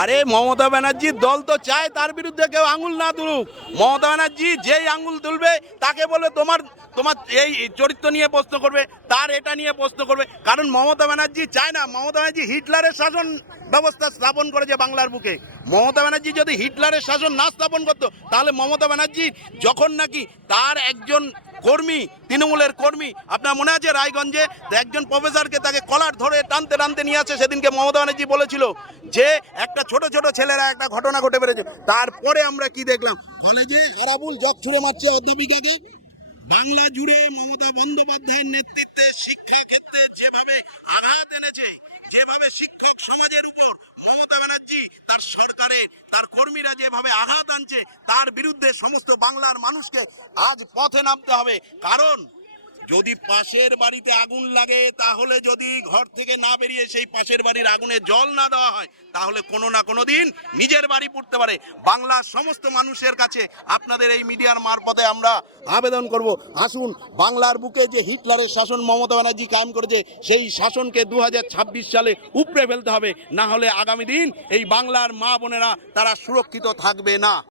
আরে মমতা ব্যানার্জির দল তো চায় তার বিরুদ্ধে কেউ আঙুল না তুলুক। মমতা ব্যানার্জি যেই আঙুল তুলবে তাকে বলে তোমার তোমার এই চরিত্র নিয়ে প্রশ্ন করবে, তার এটা নিয়ে প্রশ্ন করবে। কারণ মমতা ব্যানার্জি চায় না, মমতা ব্যানার্জি হিটলারের শাসন ব্যবস্থা স্থাপন করেছে বাংলার বুকে। মমতা ব্যানার্জি যদি হিটলারের শাসন না স্থাপন করতো তাহলে মমতা ব্যানার্জি যখন নাকি তার একজন কর্মী, তৃণমূলের কর্মী, আপনার মনে আছে রায়গঞ্জে একজন প্রফেসরকে তাকে কলার ধরে টানতে টানতে নিয়ে আসে, সেদিনকে মমতা ব্যানার্জি বলেছিল যে একটা ছোট ছোট ছেলেরা একটা ঘটনা ঘটে বেড়েছে। তারপরে আমরা কি দেখলাম, কলেজে হারাবুল জগ ছুড়ে মারছে অধ্যাপিকাকে। বাংলা জুড়ে মমতা বন্দ্যোপাধ্যায়ের নেতৃত্বে শিক্ষা ক্ষেত্রে যেভাবে আঘাত এনেছে, যেভাবে শিক্ষক সমাজের উপর মমতা ব্যানার্জি তার সরকারের তার কর্মীরা যেভাবে আঘাত আনছে, তার বিরুদ্ধে সমস্ত বাংলার মানুষকে আজ পথে নামতে হবে। কারণ যদি পাশের বাড়িতে আগুন লাগে, তাহলে যদি ঘর থেকে না বেরিয়ে সেই পাশের বাড়ির আগুনে জল না দেওয়া হয়, তাহলে কোনো না কোনো দিন নিজের বাড়ি পুড়তে পারে। বাংলার সমস্ত মানুষের কাছে আপনাদের এই মিডিয়ার মারফতে আমরা আবেদন করব, আসুন বাংলার বুকে যে হিটলারের শাসন মমতা ব্যানার্জি কায়েম করেছে, সেই শাসনকে 2026 সালে উপড়ে ফেলতে হবে। না হলে আগামী দিন এই বাংলার মা বোনেরা তারা সুরক্ষিত থাকবে না।